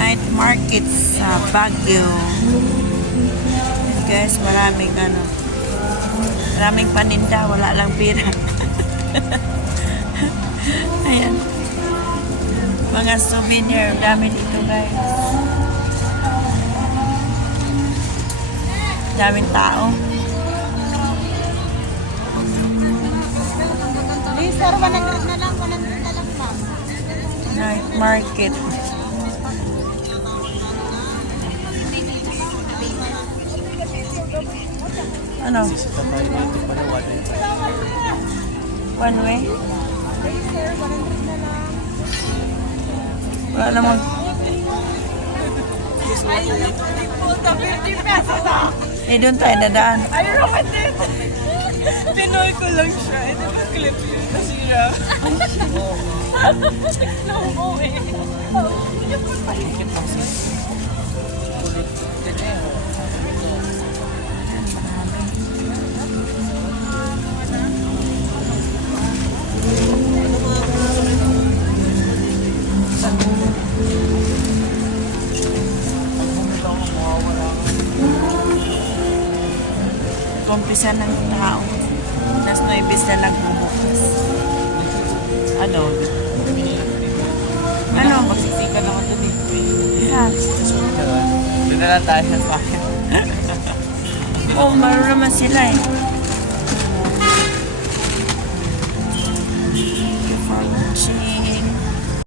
Night market sa Baguio. Guys, maraming paninda, wala lang pera. Ayan. Mga souvenir, dami dito guys. Daming tao. Sir, 100 na lang, 100 na lang ma'am. Night market. Ano? One way? Sir, 100 na lang. Wala naman. Ay, puta, 50 pesos ah. Eh, doon tayo dadaan. Ay, romantic. Pinoy ko lang siya. Ito yung clip yun. Nasira. Naumuwi. Kumpisa ng tao. Tapos no, ibis na nagbubukas. Ano? Ano? Magsisikan ako doon eh. Saan? Doon na lang tayo sa akin. Oh, meron naman sila eh. Thank you for watching.